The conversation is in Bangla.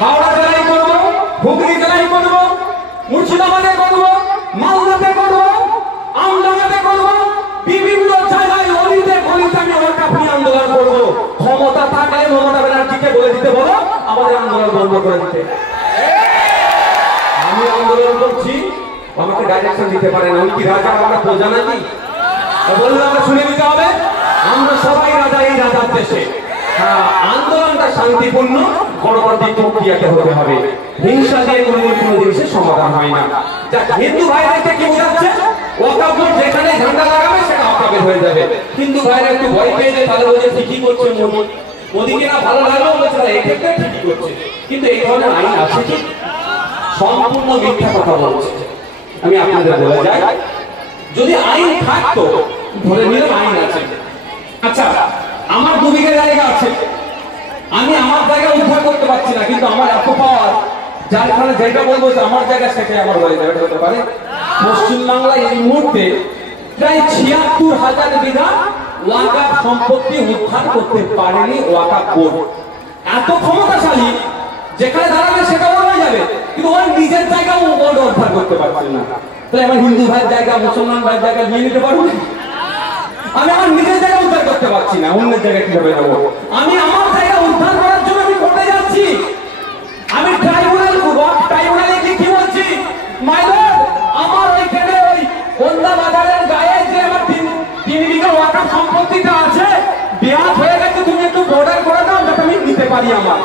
হাওড়া জেলায় করব, হুগলি জেলায় করব, মুর্শিদাবাদে করব, মালদাতে করব, আমডাঙ্গাতে করব, বিভিন্ন জায়গায় অলিতে গলিতে আমি ওয়াকফ নিয়ে আন্দোলন করব। ক্ষমতা থাকলে মমতা ব্যানার্জিকে বলে দিতে বলো আমাদের আন্দোলন বন্ধ করে দিতে। আমি আন্দোলন করছি, আমাকে ডাইরেকশন দিতে পারেন। আমি কি রাজা? আমরা প্রজা নাকি? বললে আমরা শুনে নিতে হবে। আমরা সবাই রাজা এই রাজার দেশে। আন্দোলনটা শান্তিপূর্ণ, গণতান্ত্রিক প্রক্রিয়াতে হতে হবে। হিংসা দিয়ে কোনো জিনিসের সমাধান হয় না। যা হিন্দু ভাইদেরকে কি বোঝাচ্ছে, ওয়াকফ বোর্ড যেখানে ঝান্ডা লাগাবে সেটা ওয়াকফের হয়ে যাবে। হিন্দু ভাইরা একটু ভয় পেয়ে যায়, তাহলে বলছে ঠিকই করছে মোদি, মোদিকে না ভালো লাগলেও বলছে না এক্ষেত্রে ঠিকই করছে। কিন্তু এই ধরনের আইন আছে কি? সম্পূর্ণ মিথ্যা কথা বলছে। আমি আপনাদের বলে যাই, যদি আইন থাকতো, ধরে নিলাম আইন আছে, আচ্ছা আমার 2 বিঘা জায়গা আছে, আমি আমার জায়গা উদ্ধার করতে পারছি না, কিন্তু আমার এত পাওয়ার, যার ফলে যেটা বলবো আমার জায়গা সেটাই আমার হয়ে যাবে, হতে পারে। পশ্চিমবাংলায় এই মুহূর্তে প্রায় ৭৬,০০০ বিঘা ওয়াকফ সম্পত্তি উদ্ধার করতে পারেনি ওয়াকফ বোর্ড। এত ক্ষমতাশালী, যেখানে দাঁড়াবে সেটা হয়ে যাবে, কিন্তু ওর নিজের জায়গা বোর্ড উদ্ধার করতে পারছে না। তাহলে আমার হিন্দু ভাইয়ের জায়গা, মুসলমান ভাইয়ের জায়গা নিয়ে নিতে পারবো? আমি আমার নিজের জায়গা উদ্ধার করতে পারছি না, অন্যের জায়গা কিভাবে যাবো? আমি আমার জায়গা উদ্ধার করার জন্য আমি কোর্টে যাচ্ছি। আমি ট্রাইব্যুনালে কি বলছি, মাই লর্ড, আমার ওইখানে ওই কন্দা বাজারের গায়ে যে আমার 3 বিঘা ওয়াকফ সম্পত্তিটা আছে, বিহাত হয়ে গেছে, তুমি একটু বর্ডার করে দাও যাতে আমি নিতে পারি আমার।